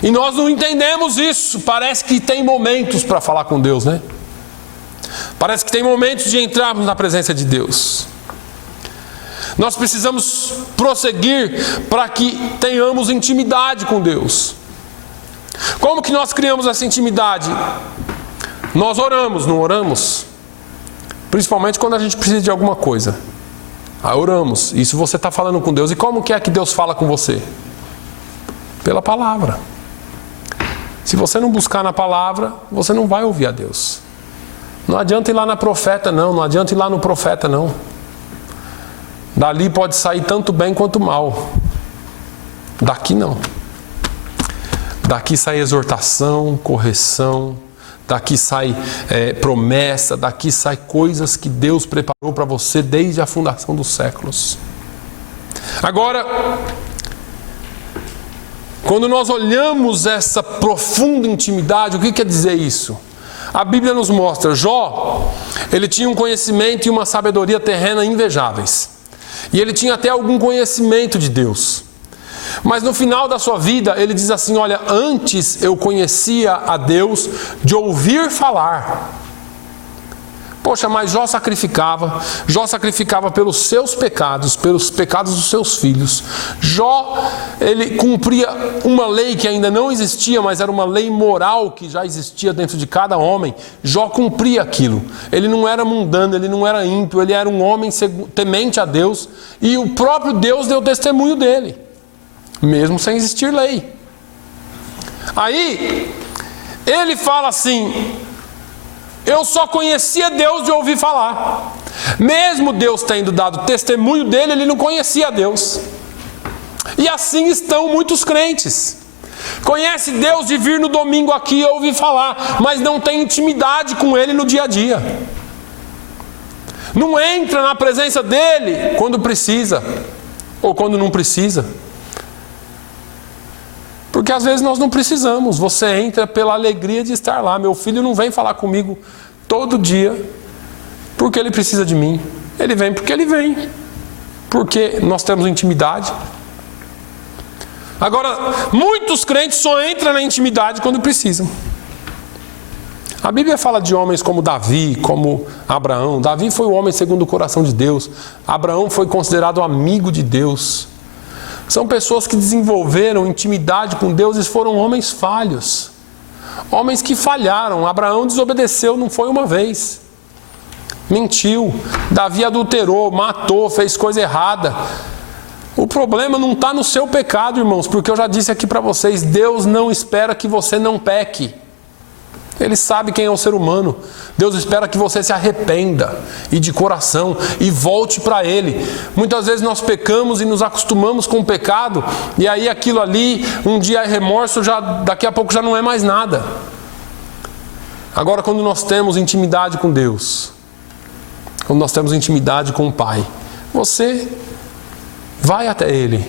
E nós não entendemos isso. Parece que tem momentos para falar com Deus, né? Parece que tem momentos de entrarmos na presença de Deus. Nós precisamos prosseguir para que tenhamos intimidade com Deus. Como que nós criamos essa intimidade? Nós oramos, não oramos? Principalmente quando a gente precisa de alguma coisa. Oramos. Isso você está falando com Deus. E como que é que Deus fala com você? Pela palavra. Se você não buscar na palavra, você não vai ouvir a Deus. Não adianta ir lá na profeta, não. Não adianta ir lá no profeta, não. Dali pode sair tanto bem quanto mal. Daqui não. Daqui sai exortação, correção. Daqui sai promessa. Daqui sai coisas que Deus preparou para você desde a fundação dos séculos. Agora, quando nós olhamos essa profunda intimidade, o que quer dizer isso? A Bíblia nos mostra, Jó, ele tinha um conhecimento e uma sabedoria terrena invejáveis. E ele tinha até algum conhecimento de Deus. Mas no final da sua vida, ele diz assim, olha, antes eu conhecia a Deus de ouvir falar. Poxa, mas Jó sacrificava pelos seus pecados dos seus filhos. Jó, ele cumpria uma lei que ainda não existia, mas era uma lei moral que já existia dentro de cada homem. Jó cumpria aquilo. Ele não era mundano, ele não era ímpio, ele era um homem temente a Deus. E o próprio Deus deu testemunho dele, mesmo sem existir lei. Aí, ele fala assim, eu só conhecia Deus de ouvir falar. Mesmo Deus tendo dado testemunho dele, ele não conhecia Deus. E assim estão muitos crentes. Conhece Deus de vir no domingo aqui e ouvir falar, mas não tem intimidade com ele no dia a dia. Não entra na presença dele quando precisa, ou quando não precisa. Porque às vezes nós não precisamos. Você entra pela alegria de estar lá. Meu filho não vem falar comigo todo dia porque ele precisa de mim. Ele vem porque ele vem. Porque nós temos intimidade. Agora, muitos crentes só entram na intimidade quando precisam. A Bíblia fala de homens como Davi, como Abraão. Davi foi o homem segundo o coração de Deus. Abraão foi considerado amigo de Deus. São pessoas que desenvolveram intimidade com Deus e foram homens falhos. Homens que falharam. Abraão desobedeceu, não foi uma vez. Mentiu. Davi adulterou, matou, fez coisa errada. O problema não está no seu pecado, irmãos, porque eu já disse aqui para vocês, Deus não espera que você não peque. Ele sabe quem é o ser humano. Deus espera que você se arrependa e de coração e volte para Ele. Muitas vezes nós pecamos e nos acostumamos com o pecado, e aí aquilo ali, um dia é remorso, daqui a pouco já não é mais nada. Agora, quando nós temos intimidade com Deus, quando nós temos intimidade com o Pai, você vai até Ele.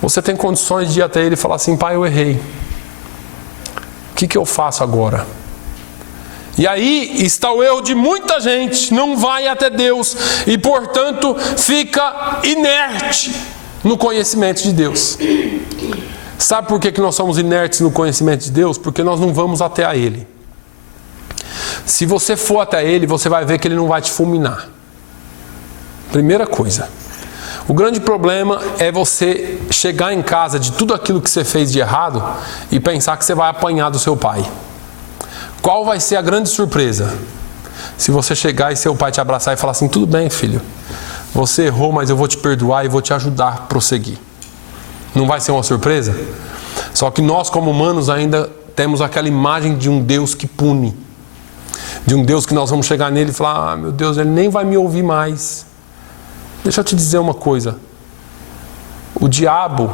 Você tem condições de ir até Ele e falar assim: Pai, eu errei. O que eu faço agora? E aí está o erro de muita gente, não vai até Deus e, portanto, fica inerte no conhecimento de Deus. Sabe por que nós somos inertes no conhecimento de Deus? Porque nós não vamos até a Ele. Se você for até Ele, você vai ver que Ele não vai te fulminar. Primeira coisa. O grande problema é você chegar em casa de tudo aquilo que você fez de errado e pensar que você vai apanhar do seu pai. Qual vai ser a grande surpresa? Se você chegar e seu pai te abraçar e falar assim: tudo bem, filho, você errou, mas eu vou te perdoar e vou te ajudar a prosseguir. Não vai ser uma surpresa? Só que nós, como humanos, ainda temos aquela imagem de um Deus que pune. De um Deus que nós vamos chegar nele e falar: ah, meu Deus, Ele nem vai me ouvir mais. Deixa eu te dizer uma coisa. O diabo,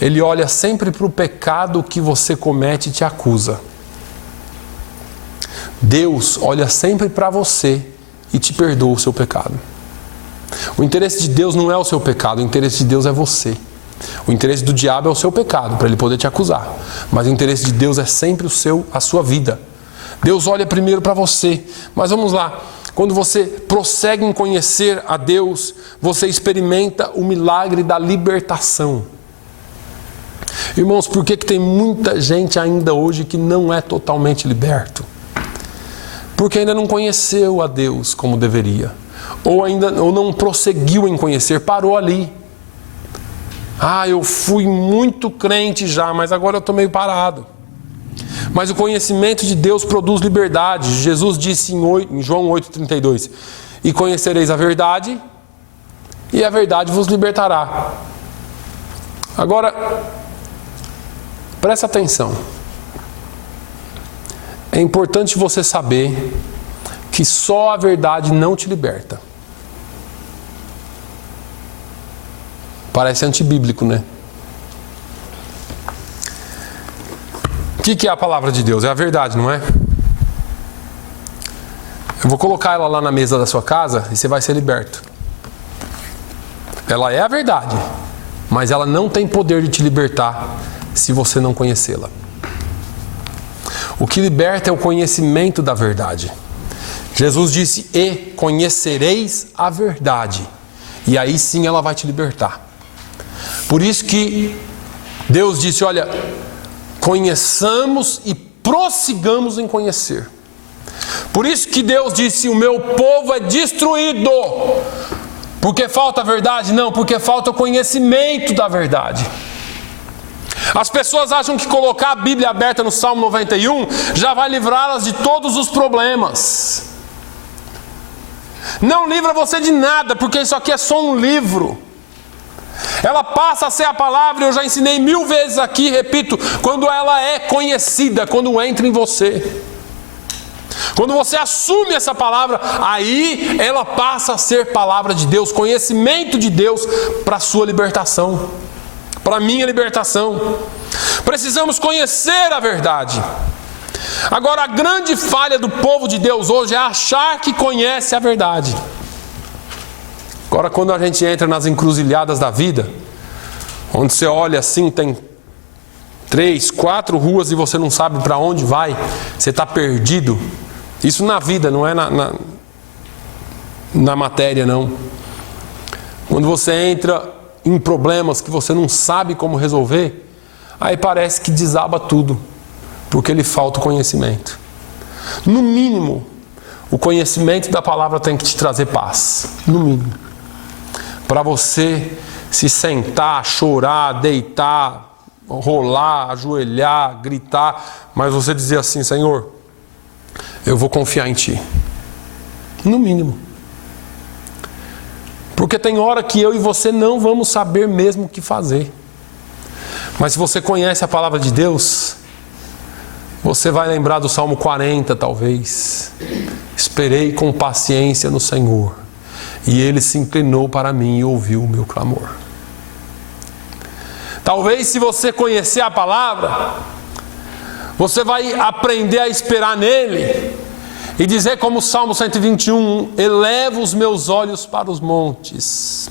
ele olha sempre para o pecado que você comete e te acusa. Deus olha sempre para você e te perdoa o seu pecado. O interesse de Deus não é o seu pecado, o interesse de Deus é você. O interesse do diabo é o seu pecado, para ele poder te acusar. Mas o interesse de Deus é sempre a sua vida. Deus olha primeiro para você. Mas vamos lá. Quando você prossegue em conhecer a Deus, você experimenta o milagre da libertação. Irmãos, por que tem muita gente ainda hoje que não é totalmente liberto? Porque ainda não conheceu a Deus como deveria. Ou não prosseguiu em conhecer, parou ali. Ah, eu fui muito crente já, mas agora eu estou meio parado. Mas o conhecimento de Deus produz liberdade. Jesus disse em João 8,32: e conhecereis a verdade, e a verdade vos libertará. Agora, presta atenção. É importante você saber que só a verdade não te liberta. Parece antibíblico, né? O que é a palavra de Deus? É a verdade, não é? Eu vou colocar ela lá na mesa da sua casa e você vai ser liberto. Ela é a verdade, mas ela não tem poder de te libertar se você não conhecê-la. O que liberta é o conhecimento da verdade. Jesus disse: e conhecereis a verdade. E aí sim ela vai te libertar. Por isso que Deus disse: olha, conheçamos e prossigamos em conhecer. Por isso que Deus disse: o meu povo é destruído. Porque falta a verdade? Não, porque falta o conhecimento da verdade. As pessoas acham que colocar a Bíblia aberta no Salmo 91 já vai livrá-las de todos os problemas. Não livra você de nada, porque isso aqui é só um livro. Ela passa a ser a palavra, eu já ensinei 1000 vezes aqui, repito, quando ela é conhecida, quando entra em você. Quando você assume essa palavra, aí ela passa a ser palavra de Deus, conhecimento de Deus para a sua libertação, para a minha libertação. Precisamos conhecer a verdade. Agora, a grande falha do povo de Deus hoje é achar que conhece a verdade. Agora, quando a gente entra nas encruzilhadas da vida, onde você olha assim, tem 3, 4 ruas e você não sabe para onde vai, você está perdido. Isso na vida, não é na matéria, não. Quando você entra em problemas que você não sabe como resolver, aí parece que desaba tudo, porque lhe falta o conhecimento. No mínimo, o conhecimento da palavra tem que te trazer paz, no mínimo. Para você se sentar, chorar, deitar, rolar, ajoelhar, gritar, mas você dizer assim: Senhor, eu vou confiar em Ti. No mínimo. Porque tem hora que eu e você não vamos saber mesmo o que fazer. Mas se você conhece a palavra de Deus, Você vai lembrar do Salmo 40, talvez. Esperei com paciência no Senhor, e Ele se inclinou para mim e ouviu o meu clamor. Talvez, se você conhecer a palavra, você vai aprender a esperar nele e dizer como o Salmo 121, elevo os meus olhos para os montes.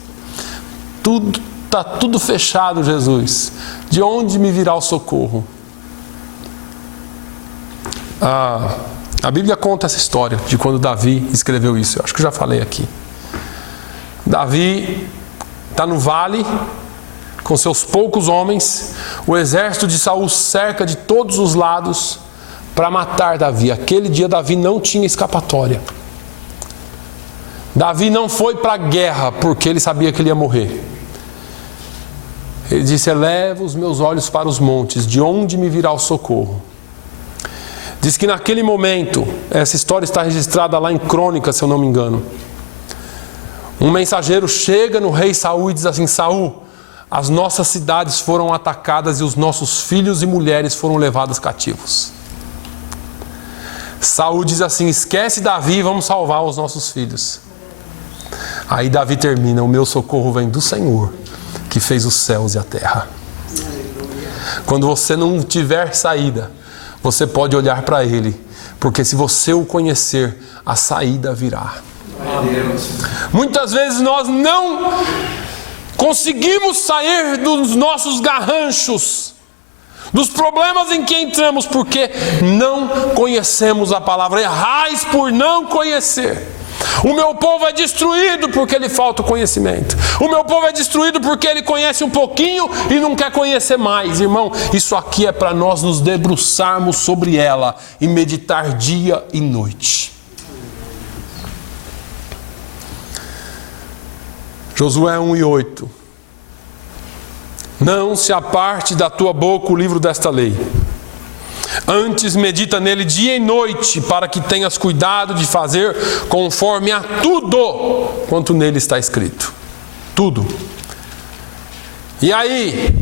Está tudo fechado, Jesus. De onde me virá o socorro? A Bíblia conta essa história de quando Davi escreveu isso. Eu acho que eu já falei aqui. Davi está no vale com seus poucos homens. O exército de Saul cerca de todos os lados para matar Davi. Aquele dia Davi não tinha escapatória. Davi não foi para a guerra porque ele sabia que ele ia morrer. Ele disse: eleva os meus olhos para os montes, de onde me virá o socorro? Diz que naquele momento, essa história está registrada lá em Crônicas, se eu não me engano. Um mensageiro chega no rei Saul e diz assim: Saul, as nossas cidades foram atacadas e os nossos filhos e mulheres foram levados cativos. Saul diz assim: esquece Davi, vamos salvar os nossos filhos. Aí Davi termina: o meu socorro vem do Senhor, que fez os céus e a terra. Quando você não tiver saída, você pode olhar para Ele, porque se você o conhecer, a saída virá. Muitas vezes nós não conseguimos sair dos nossos garranchos, dos problemas em que entramos, porque não conhecemos a palavra. Errais por não conhecer. O meu povo é destruído porque lhe falta o conhecimento. O meu povo é destruído porque ele conhece um pouquinho e não quer conhecer mais. Irmão, isso aqui é para nós nos debruçarmos sobre ela e meditar dia e noite. Josué 1:8. Não se aparte da tua boca o livro desta lei. Antes medita nele dia e noite, para que tenhas cuidado de fazer conforme a tudo quanto nele está escrito. Tudo. E aí,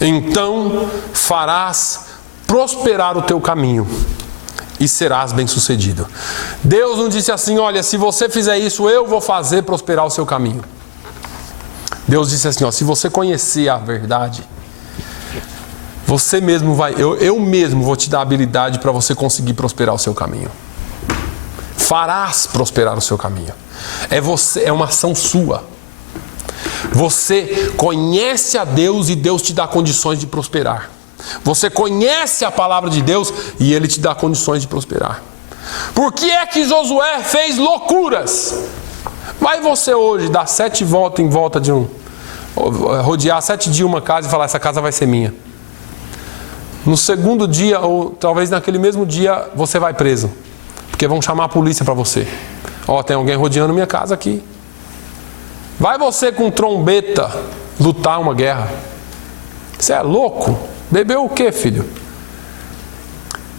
então farás prosperar o teu caminho e serás bem-sucedido. Deus não disse assim: olha, se você fizer isso, eu vou fazer prosperar o seu caminho. Deus disse assim: ó, se você conhecer a verdade, você mesmo vai, eu mesmo vou te dar a habilidade para você conseguir prosperar o seu caminho. Farás prosperar o seu caminho. É uma ação sua. Você conhece a Deus e Deus te dá condições de prosperar. Você conhece a palavra de Deus e Ele te dá condições de prosperar. Por que é que Josué fez loucuras? Vai você hoje dar 7 voltas em volta de rodear 7 dias uma casa e falar: essa casa vai ser minha. No segundo dia, ou talvez naquele mesmo dia, você vai preso, porque vão chamar a polícia para você. Ó, tem alguém rodeando minha casa aqui. Vai você com trombeta lutar uma guerra. Você é louco? Bebeu o quê, filho?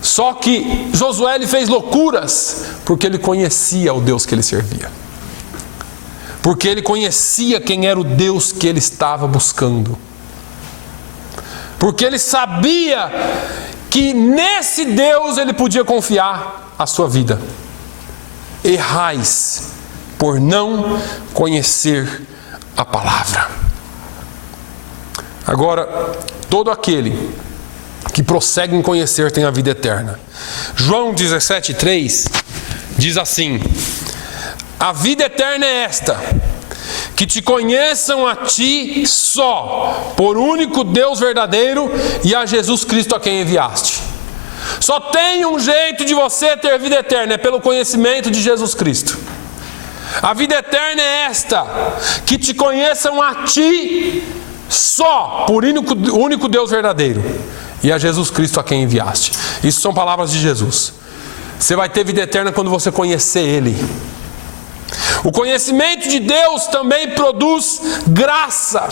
Só que Josué, ele fez loucuras porque ele conhecia o Deus que ele servia. Porque ele conhecia quem era o Deus que ele estava buscando. Porque ele sabia que nesse Deus ele podia confiar a sua vida. Errais por não conhecer a palavra. Agora, todo aquele que prossegue em conhecer tem a vida eterna. João 17:3 diz assim: a vida eterna é esta, que te conheçam a ti só, por único Deus verdadeiro, e a Jesus Cristo a quem enviaste. Só tem um jeito de você ter vida eterna, é pelo conhecimento de Jesus Cristo. A vida eterna é esta, que te conheçam a ti só, por único Deus verdadeiro, e a Jesus Cristo a quem enviaste. Isso são palavras de Jesus. Você vai ter vida eterna quando você conhecer Ele. O conhecimento de Deus também produz graça.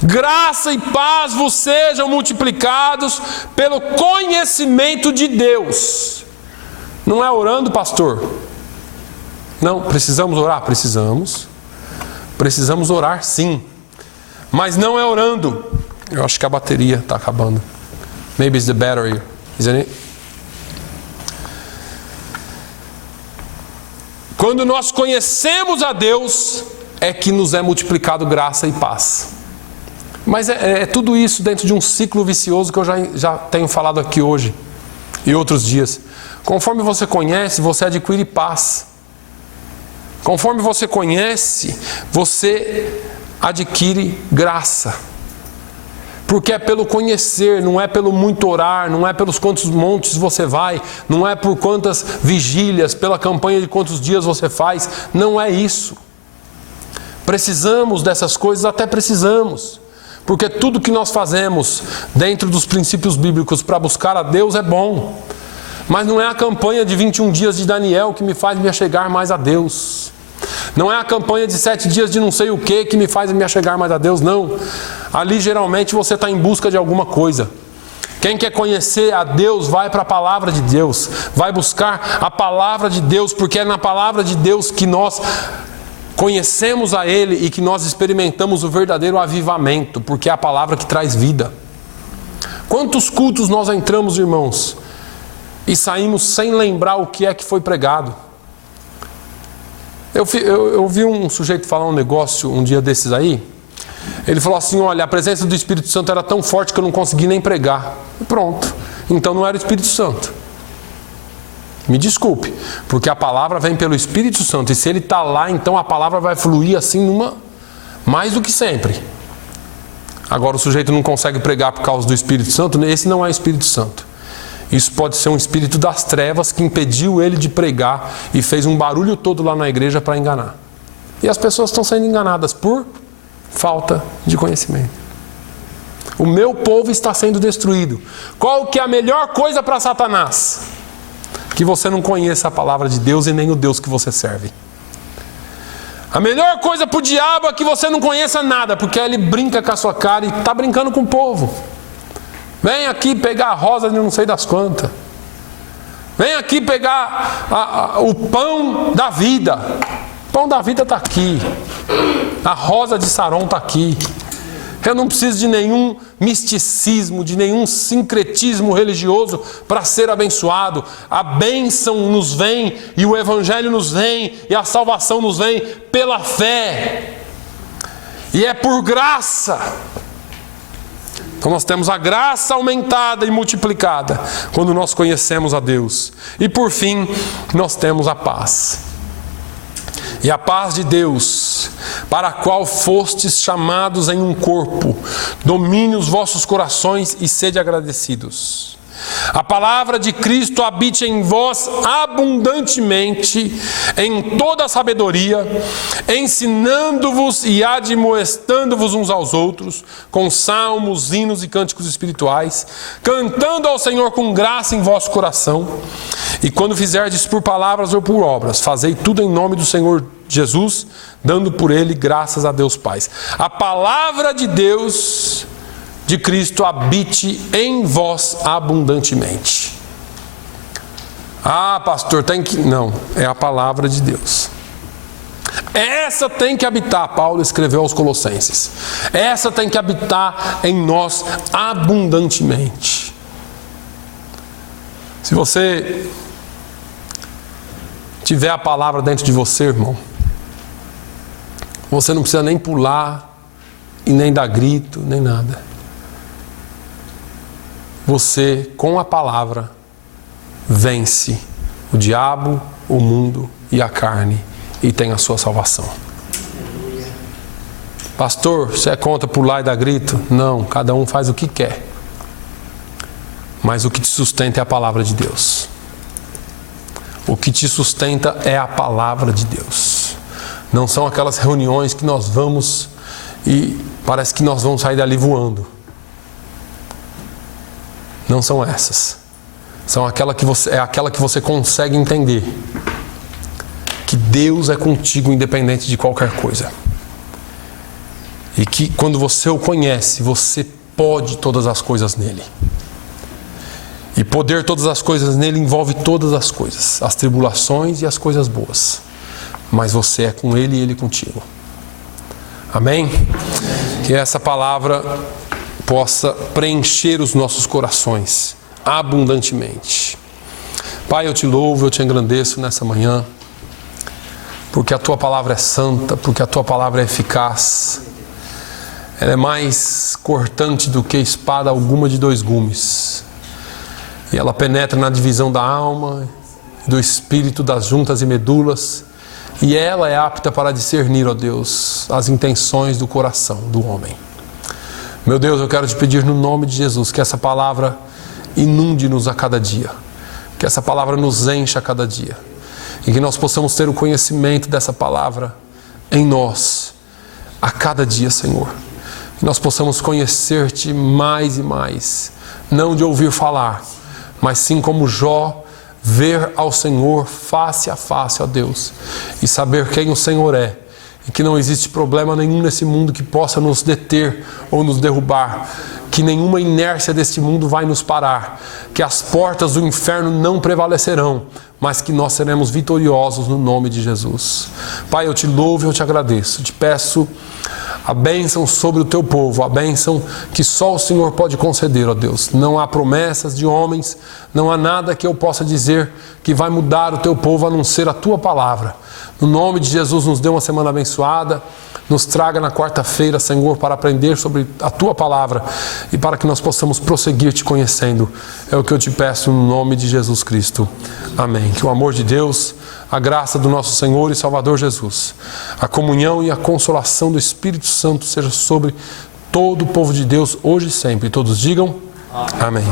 Graça e paz vos sejam multiplicados pelo conhecimento de Deus. Não é orando, pastor? Não, precisamos orar? Precisamos. Precisamos orar, sim. Mas não é orando. Eu acho que a bateria está acabando. Maybe it's the battery. Quando nós conhecemos a Deus, é que nos é multiplicado graça e paz. Mas é tudo isso dentro de um ciclo vicioso que eu já tenho falado aqui hoje e outros dias. Conforme você conhece, você adquire paz. Conforme você conhece, você adquire graça. Porque é pelo conhecer, não é pelo muito orar, não é pelos quantos montes você vai, não é por quantas vigílias, pela campanha de quantos dias você faz, não é isso. Precisamos dessas coisas, até precisamos. Porque tudo que nós fazemos dentro dos princípios bíblicos para buscar a Deus é bom. Mas não é a campanha de 21 dias de Daniel que me faz me achegar mais a Deus. Não é a campanha de 7 dias de não sei o que me faz me achegar mais a Deus, não. Ali geralmente você está em busca de alguma coisa. Quem quer conhecer a Deus vai para a palavra de Deus. Vai buscar a palavra de Deus, porque é na palavra de Deus que nós conhecemos a Ele e que nós experimentamos o verdadeiro avivamento, porque é a palavra que traz vida. Quantos cultos nós entramos, irmãos, e saímos sem lembrar o que é que foi pregado? Eu vi um sujeito falar um negócio um dia desses aí. Ele falou assim: olha, a presença do Espírito Santo era tão forte que eu não consegui nem pregar. Pronto, então não era o Espírito Santo. Me desculpe, porque a palavra vem pelo Espírito Santo, e se ele está lá, então a palavra vai fluir assim mais do que sempre. Agora o sujeito não consegue pregar por causa do Espírito Santo, esse não é o Espírito Santo. Isso pode ser um espírito das trevas que impediu ele de pregar e fez um barulho todo lá na igreja para enganar. E as pessoas estão sendo enganadas por falta de conhecimento. O meu povo está sendo destruído. Qual que é a melhor coisa para Satanás? Que você não conheça a palavra de Deus e nem o Deus que você serve. A melhor coisa para o diabo é que você não conheça nada, porque ele brinca com a sua cara e está brincando com o povo. Vem aqui pegar a rosa de não sei das quantas. Vem aqui pegar o pão da vida. O pão da vida está aqui. A rosa de Saron está aqui. Eu não preciso de nenhum misticismo, de nenhum sincretismo religioso para ser abençoado. A bênção nos vem, e o evangelho nos vem, e a salvação nos vem pela fé. E é por graça. Então nós temos a graça aumentada e multiplicada quando nós conhecemos a Deus. E por fim, nós temos a paz. E a paz de Deus, para a qual fostes chamados em um corpo, domine os vossos corações e sede agradecidos. A palavra de Cristo habite em vós abundantemente, em toda a sabedoria, ensinando-vos e admoestando-vos uns aos outros, com salmos, hinos e cânticos espirituais, cantando ao Senhor com graça em vosso coração. E quando fizerdes por palavras ou por obras, fazei tudo em nome do Senhor Jesus, dando por ele graças a Deus Pai. A palavra de Deus, de Cristo, habite em vós abundantemente. Ah, pastor, tem que... Não, é a palavra de Deus. Essa tem que habitar, Paulo escreveu aos Colossenses. Essa tem que habitar em nós abundantemente. Se você tiver a palavra dentro de você, irmão, você não precisa nem pular e nem dar grito, nem nada. Você, com a palavra, vence o diabo, o mundo e a carne e tem a sua salvação. Pastor, você é contra pular e dar grito? Não, cada um faz o que quer. Mas o que te sustenta é a palavra de Deus. O que te sustenta é a palavra de Deus. Não são aquelas reuniões que nós vamos e parece que nós vamos sair dali voando. Não são essas. São aquela que você consegue entender que Deus é contigo independente de qualquer coisa. E que quando você o conhece, você pode todas as coisas nele. E poder todas as coisas nele envolve todas as coisas, as tribulações e as coisas boas. Mas você é com ele e ele contigo. Amém? Que essa palavra possa preencher os nossos corações abundantemente. Pai, eu te louvo, eu te engrandeço nessa manhã, porque a tua palavra é santa, porque a tua palavra é eficaz. Ela é mais cortante do que espada alguma de dois gumes. E ela penetra na divisão da alma, do espírito, das juntas e medulas. E ela é apta para discernir, ó Deus, as intenções do coração do homem. Meu Deus, eu quero te pedir no nome de Jesus que essa palavra inunde-nos a cada dia. Que essa palavra nos encha a cada dia. E que nós possamos ter o conhecimento dessa palavra em nós a cada dia, Senhor. Que nós possamos conhecer-te mais e mais. Não de ouvir falar, mas sim como Jó, ver ao Senhor face a face, ó Deus. E saber quem o Senhor é. E que não existe problema nenhum nesse mundo que possa nos deter ou nos derrubar. Que nenhuma inércia deste mundo vai nos parar. Que as portas do inferno não prevalecerão, mas que nós seremos vitoriosos no nome de Jesus. Pai, eu te louvo e eu te agradeço. Te peço a bênção sobre o teu povo, a bênção que só o Senhor pode conceder, ó Deus. Não há promessas de homens, não há nada que eu possa dizer que vai mudar o teu povo a não ser a tua palavra. No nome de Jesus, nos dê uma semana abençoada. Nos traga na quarta-feira, Senhor, para aprender sobre a tua palavra e para que nós possamos prosseguir te conhecendo. É o que eu te peço no nome de Jesus Cristo. Amém. Que o amor de Deus, a graça do nosso Senhor e Salvador Jesus, a comunhão e a consolação do Espírito Santo seja sobre todo o povo de Deus, hoje e sempre. E todos digam amém.